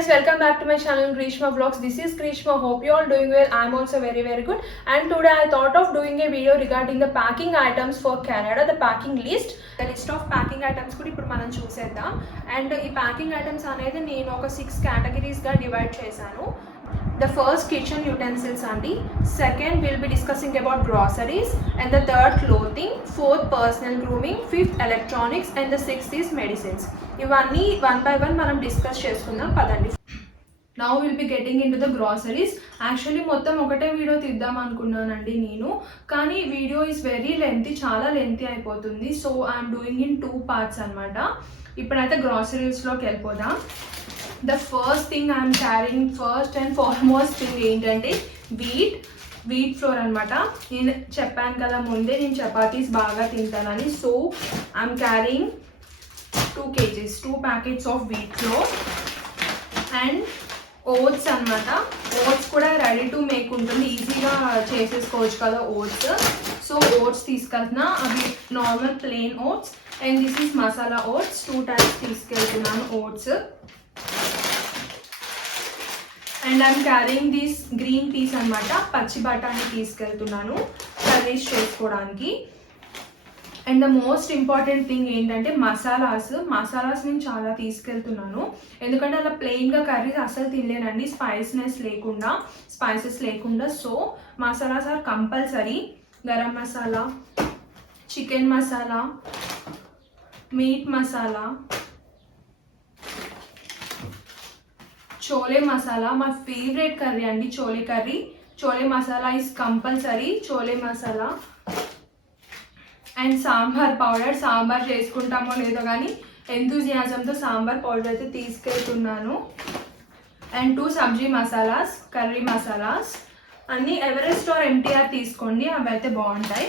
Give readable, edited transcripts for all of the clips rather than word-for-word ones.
guys, welcome back to my channel Grishma Vlogs. This is Grishma. Hope you all doing well. I'm also very good. And today I thought of doing a video regarding the packing items for Canada, the packing list. The list of packing items కూడా ఇప్పుడు మనం చూసేద్దాం. And ఈ packing items అనేది నేను ఒక 6 categories గా divide చేశాను. The first kitchen utensils andi, second we'll be discussing about groceries, and the third clothing, fourth personal grooming, fifth electronics, and the sixth is medicines. ఇవన్నీ one by one మనం discuss చేసుకుందాం పదండి. Now we'll be getting into the groceries. Actually మొత్తం ఒకటే video తీద్దాం అనుకున్నానండి నేను, కానీ వీడియో is very lengthy, చాలా లెంతీ అయిపోతుంది. So I'm doing in 2 parts అనమాట. ఇప్పుడైతే గ్రాసరీస్లోకి వెళ్ళిపోదాం. The first thing I am carrying, first and foremost thing ఏంటంటే wheat flour అనమాట. నేను చెప్పాను కదా ముందే నేను చపాతీస్ బాగా తింటానని. So I'm carrying 2 kgs, 2 packets of wheat flour. And oats అనమాట. ఓట్స్ కూడా రెడీ టు మేక్ ఉంటుంది, ఈజీగా చేసేసుకోవచ్చు కదా ఓట్స్. సో ఓట్స్ తీసుకెళ్తున్నా, అవి normal plain oats. And this is masala oats, 2 types తీసుకెళ్తున్నాను oats. And I'm carrying this green peas అనమాట, పచ్చి బఠానీ తీసుకెళ్తున్నాను కర్రీస్ చేసుకోవడానికి. And the most important thing ఏంటంటే మసాలాస్ నేను చాలా తీసుకెళ్తున్నాను, ఎందుకంటే అలా ప్లెయిన్గా కర్రీస్ అసలు తినలేనండి స్పైసెస్ లేకుండా. So masalas are compulsory. Garam masala, chicken masala, meat masala, chole masala, మా ఫేవరెట్ కర్రీ అండి chole masala is compulsory. Chole masala and sambar powder, sambar చేసుకుంటామో లేదో కానీ ఎంతూజియాజంతో సాంబార్ పౌడర్ అయితే తీసుకెళ్తున్నాను. అండ్ 2 సబ్జీ మసాలాస్, కర్రీ మసాలాస్ అన్నీ ఎవరెస్ట్ ఆర్ ఎంటీఆర్ తీసుకోండి, అవి అయితే బాగుంటాయి.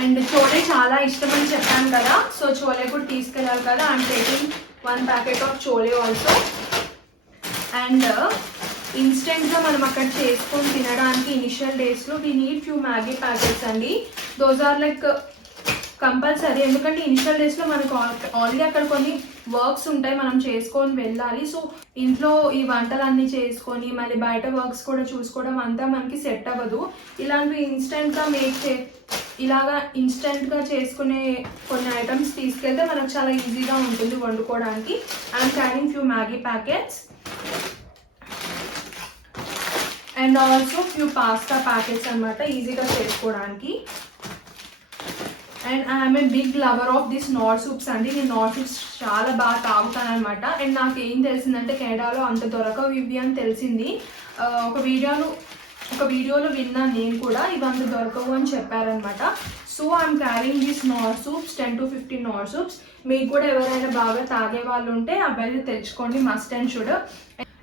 అండ్ చోలే చాలా ఇష్టమని చెప్పాను కదా, సో చోలే కూడా తీసుకెళ్ళాలి కదా. I'm taking 1 packet of chole also. And ఇన్స్టెంట్గా మనం అక్కడ చేసుకొని తినడానికి ఇనిషియల్ డేస్లో we need few Maggi packets అండి. దోస్ ఆర్ లైక్ కంపల్సరీ, ఎందుకంటే ఇనిషియల్ డేస్లో మనకు ఆల్రెడీ అక్కడ కొన్ని వర్క్స్ ఉంటాయి, మనం చేసుకొని వెళ్ళాలి. సో ఇంట్లో ఈ వంటలన్నీ చేసుకొని మళ్ళీ బయట వర్క్స్ కూడా చూసుకోవడం అంతా మనకి సెట్ అవ్వదు. ఇలాంటివి ఇలాగా ఇన్స్టెంట్గా చేసుకునే కొన్ని ఐటమ్స్ తీసుకెళ్తే మనకు చాలా ఈజీగా ఉంటుంది వండుకోవడానికి. I'm carrying few Maggi packets and also few pasta packets అనమాట, ఈజీగా చేసుకోవడానికి. And I'm a big lover of this Knorr soups అండి. నేను నార్ సూప్స్ చాలా బాగా తాగుతాను అనమాట. అండ్ నాకు ఏం తెలిసిందంటే కెనడాలో అంత దొరకవు ఇవి అని తెలిసింది. ఒక వీడియోలో విన్నాను నేను కూడా, ఇవి అంత దొరకవు అని చెప్పారనమాట. So I'm carrying this Knorr soups, 10 to 15 Nar soups. మీకు కూడా ఎవరైనా బాగా తాగే వాళ్ళు ఉంటే అవి తెచ్చుకోండి, మస్ట్ అండ్ షుడ్.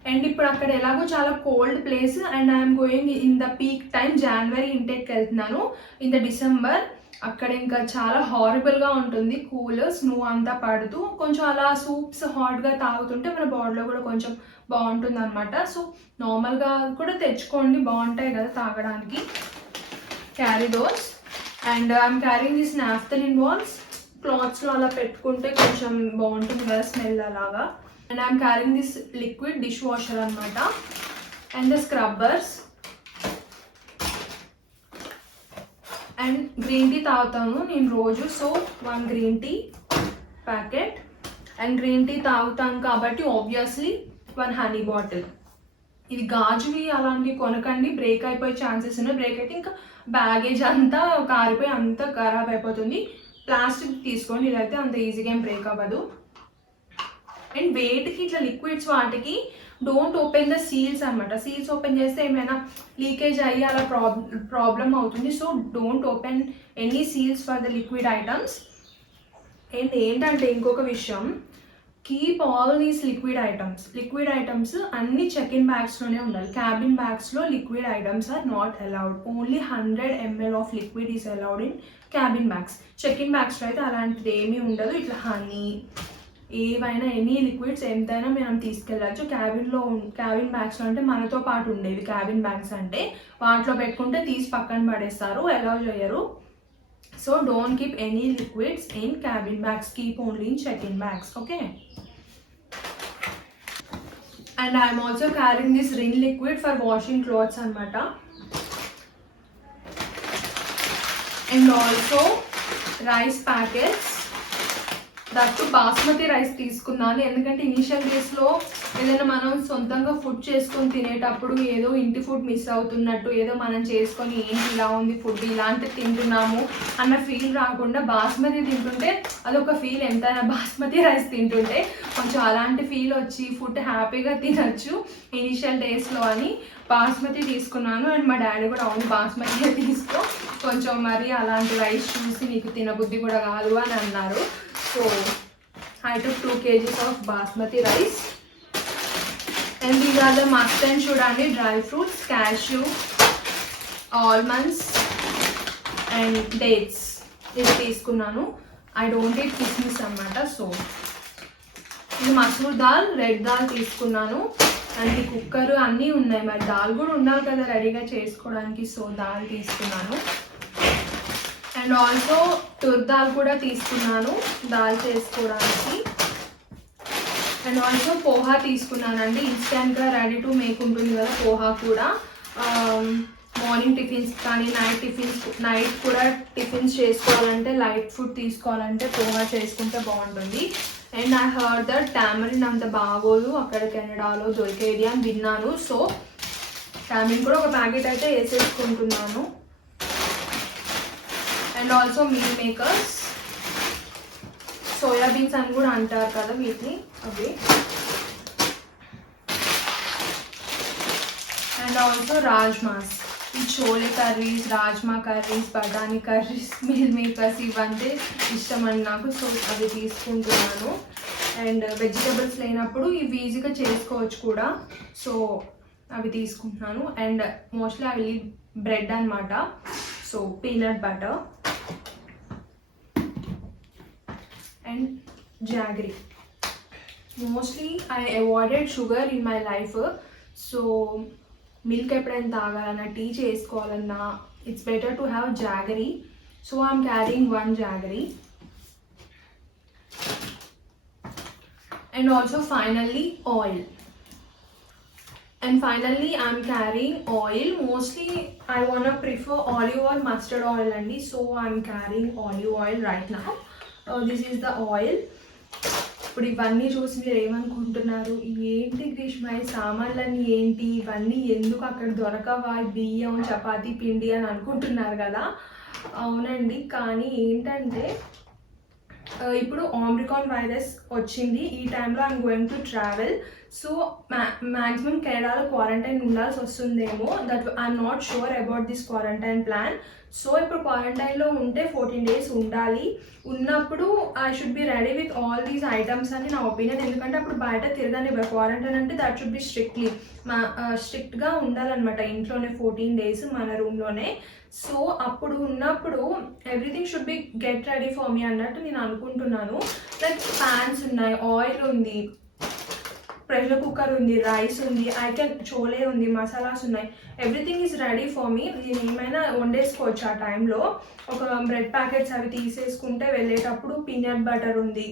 అండ్ ఇప్పుడు అక్కడ ఎలాగో చాలా cold place, and I'm going in the peak time, జనవరి ఇంటేక్కి వెళ్తున్నాను, ఇన్ ద డిసెంబర్. అక్కడ ఇంకా చాలా హారబుల్గా ఉంటుంది, కూల్ స్నో అంతా పడుతూ కొంచెం అలా సూప్స్ హాట్గా తాగుతుంటే మన బాడీలో కూడా కొంచెం బాగుంటుంది అనమాట. సో నార్మల్గా కూడా తెచ్చుకోండి, బాగుంటాయి కదా తాగడానికి. Carry those. And I'm carrying this naphthalene balls, క్లాత్స్లో అలా పెట్టుకుంటే కొంచెం బాగుంటుంది కదా స్మెల్ అలాగా. And I'm carrying this liquid dish washer అనమాట. And the scrubbers. And green tea తాగుతాను నేను రోజు, so 1 green tea packet. And green tea తాగుతాను కాబట్టి ఆబ్వియస్లీ 1 హనీ బాటిల్. ఇది గాజువి అలాంటివి కొనకండి, బ్రేక్ అయిపోయే ఛాన్సెస్ ఉన్నాయి. బ్రేక్ అయితే ఇంకా బ్యాగేజ్ అంతా కారిపోయి అంతా ఖరాబ్ అయిపోతుంది. ప్లాస్టిక్ తీసుకోండి, ఇదైతే అంత ఈజీగా ఏం బ్రేక్ అవ్వదు. అండ్ వెయిట్కి ఇట్లా లిక్విడ్స్ వాటికి డోంట్ ఓపెన్ ద సీల్స్ అనమాట. సీల్స్ ఓపెన్ చేస్తే ఏమైనా లీకేజ్ అయ్యి అలా ప్రాబ్లం అవుతుంది. So don't open any seals for the liquid items. And ఏంటంటే ఇంకొక విషయం, keep all these liquid items అన్ని చెక్ ఇన్ బ్యాగ్స్లోనే ఉండాలి. క్యాబిన్ బ్యాగ్స్లో liquid items are not allowed. Only 100 ml of liquid is allowed in cabin bags. Check in బ్యాగ్స్లో అయితే అలాంటిది ఏమీ ఉండదు. ఇట్లా హనీ ఏవైనా ఎనీ లిక్విడ్స్ ఎంతైనా మనం తీసుకెళ్ళచ్చు. క్యాబిన్ బ్యాగ్స్లో అంటే మనతో పాటు ఉండేవి క్యాబిన్ బ్యాగ్స్ అంటే, వాటిలో పెట్టుకుంటే తీసి పక్కన పడేస్తారు, అలౌ చేయరు. So don't keep any liquids in cabin bags, keep only in check in bags. Okay. And I'm also carrying this Rin liquid for washing clothes అనమాట. And also rice packets, that basmati rice తీసుకున్నాను. ఎందుకంటే initial డేస్లో ఏదైనా మనం సొంతంగా food చేసుకొని తినేటప్పుడు ఏదో ఇంటి ఫుడ్ మిస్ అవుతున్నట్టు, ఏదో మనం చేసుకొని ఏంటి ఇలా ఉంది ఫుడ్ ఇలాంటివి తింటున్నాము అన్న ఫీల్ రాకుండా బాస్మతి తింటుంటే అదొక ఫీల్, ఎంతైనా బాస్మతి రైస్ తింటుంటే కొంచెం అలాంటి ఫీల్ వచ్చి ఫుడ్ హ్యాపీగా తినచ్చు ఇనిషియల్ డేస్లో అని బాస్మతి తీసుకున్నాను. అండ్ మా డాడీ కూడా అవును బాస్మతి తీసుకో, కొంచెం మరి అలాంటి రైస్ చూసి నీకు తినబుద్ధి కూడా కాదు అని అన్నారు. So I took 2 kgs of basmati rice, and these are the must and should and dry fruits, cashew, almonds and dates. ఇది తీసుకున్నాను. I don't eat kismis అన్నమాట. సో ఇది మసూర్ దాల్, రెడ్ దాల్ తీసుకున్నాను. అండ్ ఈ కుక్కర్ అన్నీ ఉన్నాయి, మరి దాల్ కూడా ఉండాలి కదా రెడీగా చేసుకోవడానికి. సో దాల్ తీసుకున్నాను. అండ్ ఆల్సో తుర్ దాల్ కూడా తీసుకున్నాను దాల్ చేసుకోవడానికి. అండ్ ఆల్సో పోహా తీసుకున్నానండి, ఇన్స్టెంట్గా రెడీ టు మేక్ ఉంటుంది కదా పోహా కూడా. మార్నింగ్ టిఫిన్స్ కానీ నైట్ కూడా టిఫిన్స్ చేసుకోవాలంటే, లైట్ ఫుడ్ తీసుకోవాలంటే పోహా చేసుకుంటే బాగుంటుంది. And I heard that tamarind అంత బాగోదు అక్కడ కెనడాలో దొరికేది అని విన్నాను. సో టామరిన్ కూడా ఒక ప్యాకెట్ అయితే వేసేసుకుంటున్నాను. And also meal makers, soybeans అని కూడా అంటారు కదా వీటిని, అవి. అండ్ ఆల్సో రాజ్మాస్, ఈ చోలే కర్రీస్, రాజ్మా కర్రీస్, బఠానీ కర్రీస్, మీల్ మేకర్స్ ఇవంటే ఇష్టం అండి నాకు. సో అవి తీసుకుంటున్నాను. అండ్ వెజిటబుల్స్ లేనప్పుడు ఇవి ఈజీగా చేసుకోవచ్చు కూడా, సో అవి తీసుకుంటున్నాను. అండ్ మోస్ట్లీ అవి బ్రెడ్ అనమాట, so peanut butter and jaggery. Mostly I avoided sugar in my life, so milk ఎప్పుడైనా తాగాలన్నా టీ చేసుకోవాలన్నా it's better to have jaggery, so I'm carrying 1 jaggery. And also finally oil, and finally I'm carrying oil. Mostly I wanna prefer olive or mustard oil andi, so I'm carrying olive oil right now. This is the oil. ఇప్పుడు ఇవన్నీ చూసి మీరు ఏమనుకుంటున్నారు, ఏంటి గ్రీష్మ ఈ సామాన్లన్నీ ఏంటి, ఇవన్నీ ఎందుకు అక్కడ దొరకవా, బియ్యం చపాతీ పిండి అని అనుకుంటున్నారు కదా. అవునండి, కానీ ఏంటంటే ఇప్పుడు ఓమిక్రాన్ వైరస్ వచ్చింది, ఈ టైంలో I'm going to travel. So maximum కేరళలో క్వారంటైన్ ఉండాల్సి వస్తుందేమో, that I'm not sure about this quarantine plan. So ఇప్పుడు క్వారంటైన్లో ఉంటే 14 days ఉండాలి. ఉన్నప్పుడు I should be ready with all these items అని నా ఒపీనియన్. ఎందుకంటే అప్పుడు బయట తిరగనివ్వరు. క్వారంటైన్ అంటే దట్ షుడ్ బి స్ట్రిక్ట్గా ఉండాలన్నమాట, ఇంట్లోనే 14 days మన రూమ్లోనే. సో అప్పుడు ఉన్నప్పుడు everything should be get ready for me అన్నట్టు నేను అనుకుంటున్నాను. లైక్ ప్యాన్స్ ఉన్నాయి, ఆయిల్ ఉంది, ప్రెషర్ కుక్కర్ ఉంది, రైస్ ఉంది, చోలే ఉంది, మసాలాస్ ఉన్నాయి, everything is ready for me. నేను ఏమైనా వండేసుకోవచ్చు ఆ టైంలో. ఒక బ్రెడ్ ప్యాకెట్స్ అవి తీసేసుకుంటే వెళ్ళేటప్పుడు పీనట్ బటర్ ఉంది,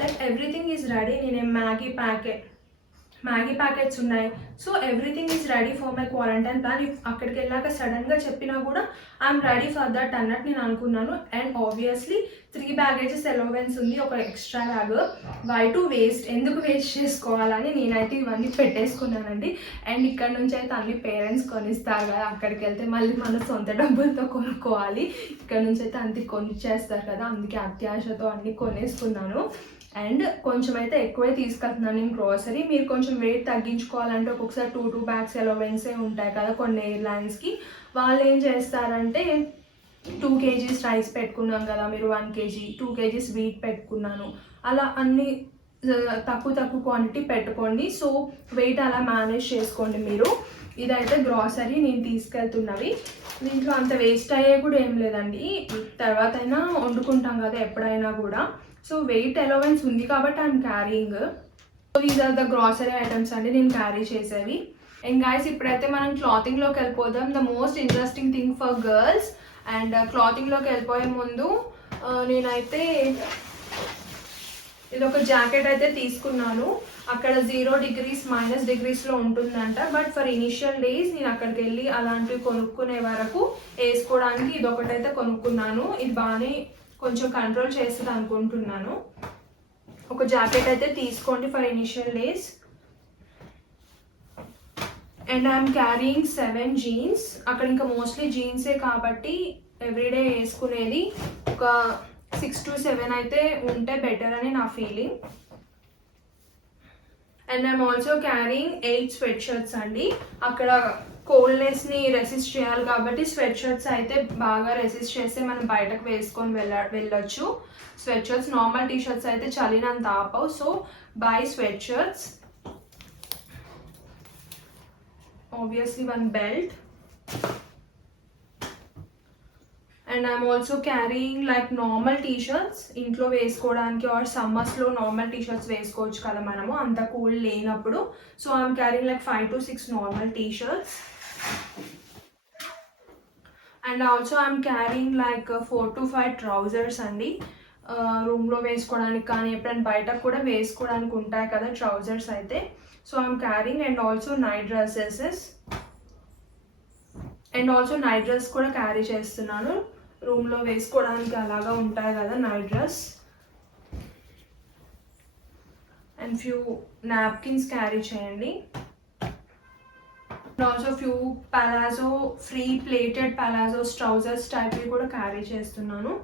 లైక్ ఎవ్రీథింగ్ ఈజ్ రెడీ. నేను మ్యాగీ ప్యాకెట్స్ ఉన్నాయి. So everything is ready for my quarantine plan. అక్కడికి వెళ్ళాక సడన్గా చెప్పినా కూడా ఐఎమ్ రెడీ ఫర్ దట్ అన్నట్టు నేను అనుకున్నాను. అండ్ ఆబ్వియస్లీ 3 baggages అలవెన్స్ ఉంది, ఒక extra bag. Why to waste, ఎందుకు వేస్ట్ చేసుకోవాలని నేనైతే ఇవన్నీ పెట్టేసుకున్నానండి. అండ్ ఇక్కడ నుంచి అయితే అన్ని పేరెంట్స్ కొనిస్తారు కదా, అక్కడికి వెళ్తే మళ్ళీ మన సొంత డబ్బులతో కొనుక్కోవాలి. ఇక్కడ నుంచి అయితే అన్ని కొనిచ్చేస్తారు కదా, అందుకే అత్యాశతో అన్ని కొనేసుకున్నాను. అండ్ కొంచెం అయితే ఎక్కువే తీసుకెళ్తున్నాను నేను గ్రోసరీ. మీరు కొంచెం వెయిట్ తగ్గించుకోవాలంటే ఒక్కొక్కసారి 2 bags అలవెన్సే ఉంటాయి కదా కొన్ని ఎయిర్లైన్స్కి. వాళ్ళు ఏం చేస్తారంటే 2 kgs రైస్ పెట్టుకున్నాం కదా మీరు, 1 kg 2 kgs వీట్ పెట్టుకున్నాను, అలా అన్ని తక్కువ క్వాంటిటీ పెట్టుకోండి. సో వెయిట్ అలా మేనేజ్ చేసుకోండి మీరు. ఇదైతే గ్రాసరీ నేను తీసుకెళ్తున్నవి. దీంట్లో అంత వేస్ట్ అయ్యే కూడా ఏం లేదండి, తర్వాత అయినా వండుకుంటాం కదా ఎప్పుడైనా కూడా. సో వెయిట్ అలవెన్స్ ఉంది కాబట్టి I'm carrying. So these are the grocery items అండి నేను క్యారీ చేసేవి. అండ్ గైస్ ఇప్పుడైతే మనం క్లాతింగ్లోకి వెళ్ళిపోదాం, the most interesting thing for girls. And క్లాతింగ్లోకి వెళ్ళిపోయే ముందు నేనైతే ఇది ఒక జాకెట్ అయితే తీసుకున్నాను. అక్కడ 0 degrees -degreesలో ఉంటుందంట. బట్ ఫర్ ఇనిషియల్ డేస్ నేను అక్కడికి వెళ్ళి అలాంటివి కొనుక్కునే వరకు వేసుకోవడానికి ఇది ఒకటైతే కొనుక్కున్నాను. ఇది బాగానే కొంచెం కంట్రోల్ చేస్తుంది అనుకుంటున్నాను. ఒక జాకెట్ అయితే తీసుకోండి for initial days. And I'm carrying 7 jeans. అక్కడ ఇంకా మోస్ట్లీ జీన్సే కాబట్టి ఎవ్రీడే వేసుకునేది ఒక 6 to 7 అయితే ఉంటే బెటర్ అని నా feeling. And I'm also carrying 8 sweat shirts అండి. అక్కడ కోల్డ్నెస్ని రెసిస్ట్ చేయాలి కాబట్టి స్వెట్ షర్ట్స్ అయితే బాగా రెసిస్ట్ చేస్తే మనం బయటకు వేసుకొని వెళ్ళొచ్చు. Sweatshirts, normal T-shirts అయితే చలినంత ఆపవు. So buy sweatshirts. Obviously one belt. And I'm also carrying like normal t-shirts ఇంట్లో వేసుకోవడానికి ఆర్ సమ్మర్స్లో నార్మల్ టీ-షర్ట్స్ వేసుకోవచ్చు కదా మనము అంత కూల్ లేనప్పుడు. So I'm carrying like 5 to 6 normal T shirts. And also I'm carrying like 4 to 5 trousers అండి. రూమ్లో వేసుకోవడానికి కానీ ఎప్పుడైనా బయటకు కూడా వేసుకోవడానికి ఉంటాయి కదా ట్రౌజర్స్ అయితే. So I'm carrying and also night dresses. And also night dress కూడా క్యారీ చేస్తున్నాను. రూమ్లో వేసుకోవడానికి అలాగా ఉంటాయి కదా night dress. And few napkins carry చేయండి. And also few palazzo free pleated palazzos trousers టైప్వి కూడా క్యారీ చేస్తున్నాను.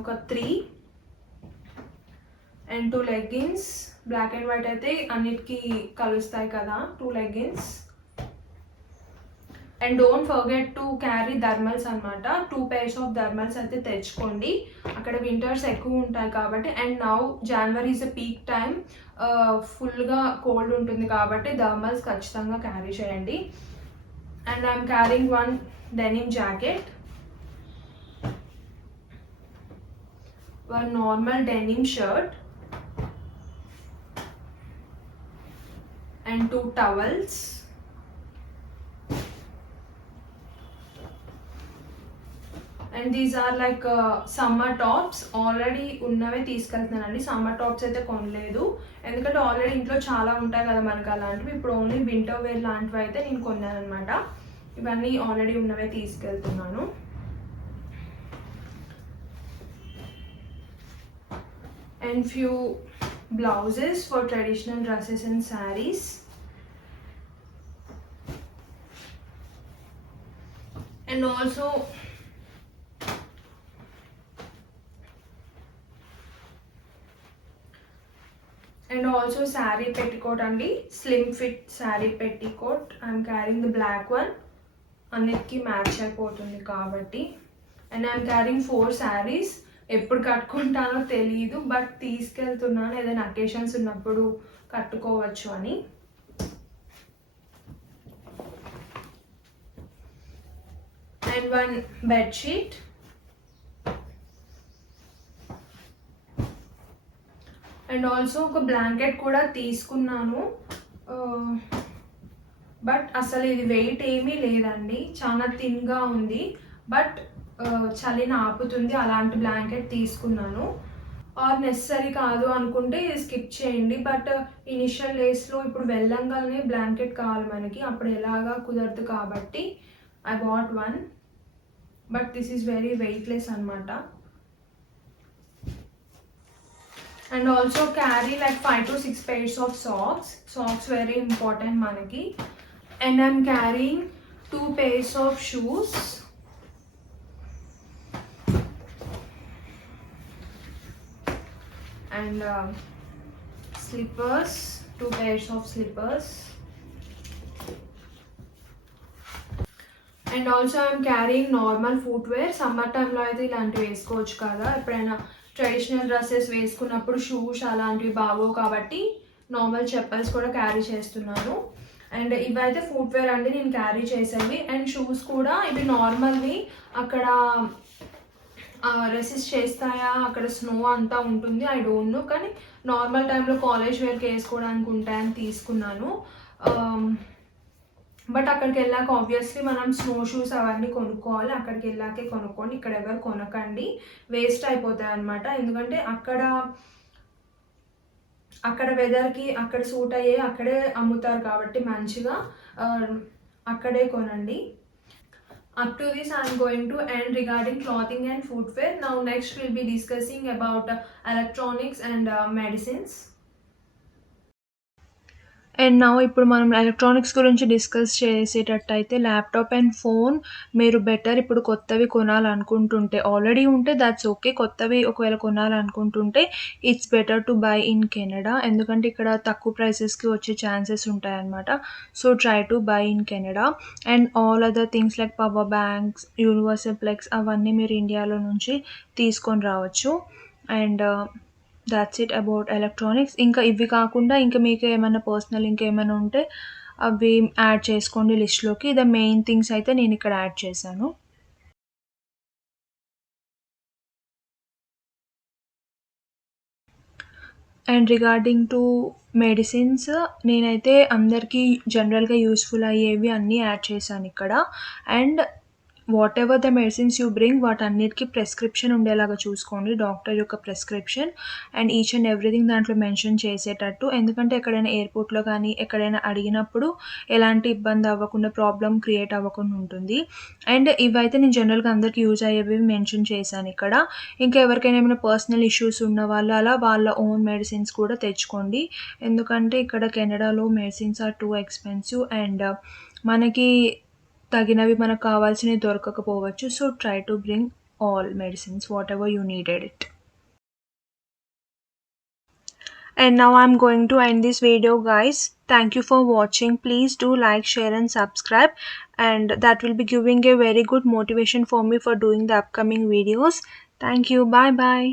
ఒక 3. And 2 leggings. Black and white అయితే అన్నిటికీ కలుస్తాయి కదా 2 leggings. And don't forget to carry thermals అనమాట. 2 pairs ఆఫ్ థర్మల్స్ అయితే తెచ్చుకోండి. అక్కడ వింటర్స్ ఎక్కువ ఉంటాయి కాబట్టి. And now January is a peak time. ఫుల్గా కోల్డ్ ఉంటుంది కాబట్టి థర్మల్స్ ఖచ్చితంగా క్యారీ చేయండి. And I'm carrying 1 denim jacket, 1 normal denim shirt and 2 towels. And these are like summer tops. Already ఉన్నవే తీసుకెళ్తున్నానండి. సమ్మర్ టాప్స్ అయితే కొనలేదు ఎందుకంటే ఆల్రెడీ ఇంట్లో చాలా ఉంటాయి కదా మనకు అలాంటివి. ఇప్పుడు ఓన్లీ వింటర్ వేర్ లాంటివి అయితే నేను కొన్నాను అనమాట. ఇవన్నీ ఆల్రెడీ ఉన్నవే తీసుకెళ్తున్నాను. And few blouses for traditional dresses and sarees. And also saree petticoat అండి. slim fit saree petticoat. I'm carrying the black one. అన్నిటికీ మ్యాచ్ అయిపోతుంది కాబట్టి. And I'm carrying 4 sarees. ఎప్పుడు కట్టుకుంటానో తెలియదు బట్ తీసుకెళ్తున్నాను ఏదైనా అకేషన్స్ ఉన్నప్పుడు కట్టుకోవచ్చు అని. And 1 bedsheet. అండ్ ఆల్సో ఒక బ్లాంకెట్ కూడా తీసుకున్నాను. బట్ అసలు ఇది వెయిట్ ఏమీ లేదండి, చాలా థిన్గా ఉంది. బట్ చలిని ఆపుతుంది. అలాంటి బ్లాంకెట్ తీసుకున్నాను. ఆర్ నెసరీ కాదు అనుకుంటే ఇది స్కిప్ చేయండి. బట్ ఇనిషియల్ డేస్లో ఇప్పుడు వెళ్ళంగానే బ్లాంకెట్ కావాలి మనకి, అప్పుడు ఎలాగా కుదరదు కాబట్టి I bought 1. But this is very weightless అనమాట. And also carry like 5 to 6 pairs of socks. Socks very important మనకి. And I'm carrying 2 pairs of shoes. And slippers, 2 pairs of slippers. And also I'm carrying normal footwear. Summer time లో అయితే ఇలాంటివి వేసుకోవచ్చు కదా. ఎప్పుడైనా traditional dresses వేసుకున్నప్పుడు shoes అలాంటివి బాగోవు కాబట్టి నార్మల్ చెప్పల్స్ కూడా క్యారీ చేస్తున్నాను. అండ్ ఇవైతే ఫుట్వేర్ అండి నేను క్యారీ చేసేవి. అండ్ షూస్ కూడా ఇవి నార్మల్వి, అక్కడ రెసిస్ట్ చేస్తాయా, అక్కడ స్నో అంతా ఉంటుంది ఐ డోంట్ నో, కానీ నార్మల్ టైంలో కాలేజ్ వేర్కి వేసుకోవడానికి ఉంటాయని తీసుకున్నాను. బట్ అక్కడికి వెళ్ళాక ఆబ్వియస్లీ మనం స్నో షూస్ అవన్నీ కొనుక్కోవాలి. అక్కడికి వెళ్ళాకే కొనుక్కోండి, ఇక్కడ ఎవరు కొనకండి, వేస్ట్ అయిపోతాయి అనమాట. ఎందుకంటే అక్కడ అక్కడ వెదర్కి అక్కడ సూట్ అయ్యే అక్కడే అమ్ముతారు కాబట్టి మంచిగా అక్కడే కొనండి. Up to this, I am going to end regarding clothing and footwear. Now next we'll be discussing about electronics and medicines. And now ఇప్పుడు మనం ఎలక్ట్రానిక్స్ గురించి డిస్కస్ చేసేటట్టయితే ల్యాప్టాప్ అండ్ ఫోన్ మీరు బెటర్ ఇప్పుడు కొత్తవి కొనాలనుకుంటుంటే ఆల్రెడీ ఉంటే దాట్స్ ఓకే. కొత్తవి ఒకవేళ కొనాలనుకుంటుంటే it's better to buy in Canada. ఎందుకంటే ఇక్కడ తక్కువ ప్రైసెస్కి వచ్చే ఛాన్సెస్ ఉంటాయన్నమాట. So try to buy in Canada. And all other things like power banks, universal plugs అవన్నీ మీరు ఇండియాలో నుంచి తీసుకొని రావచ్చు. And that's it about electronics. ఇంకా ఇవి కాకుండా ఇంకా మీకు ఏమైనా పర్సనల్ ఇంకేమైనా ఉంటే అవి యాడ్ చేసుకోండి లిస్ట్లోకి. ద మెయిన్ థింగ్స్ అయితే నేను ఇక్కడ యాడ్ చేశాను. అండ్ రిగార్డింగ్ టు మెడిసిన్స్ నేనైతే అందరికీ జనరల్గా యూస్ఫుల్ అయ్యేవి అన్నీ యాడ్ చేశాను ఇక్కడ. And what ever the medicines you bring వాటన్నిటికీ ప్రిస్క్రిప్షన్ ఉండేలాగా చూసుకోండి, డాక్టర్ యొక్క prescription. And each and everything దాంట్లో మెన్షన్ చేసేటట్టు. ఎందుకంటే ఎక్కడైనా ఎయిర్పోర్ట్లో కానీ ఎక్కడైనా అడిగినప్పుడు ఎలాంటి ఇబ్బంది అవ్వకుండా, ప్రాబ్లం క్రియేట్ అవ్వకుండా ఉంటుంది. అండ్ ఇవైతే నేను జనరల్గా అందరికీ యూజ్ అయ్యేవి మెన్షన్ చేశాను ఇక్కడ. ఇంకా ఎవరికైనా ఏమైనా పర్సనల్ ఇష్యూస్ ఉన్న వాళ్ళు అలా వాళ్ళ ఓన్ మెడిసిన్స్ కూడా తెచ్చుకోండి. ఎందుకంటే ఇక్కడ కెనడాలో medicines are too expensive and మనకి తగినవి మనకు కావాల్సినవి దొరకకపోవచ్చు. So try to bring all medicines whatever you needed it. And now I'm going to end this video, guys. Thank you for watching. Please do like, share and subscribe, and that will be giving a very good motivation for me for doing the upcoming videos. Thank you. Bye bye.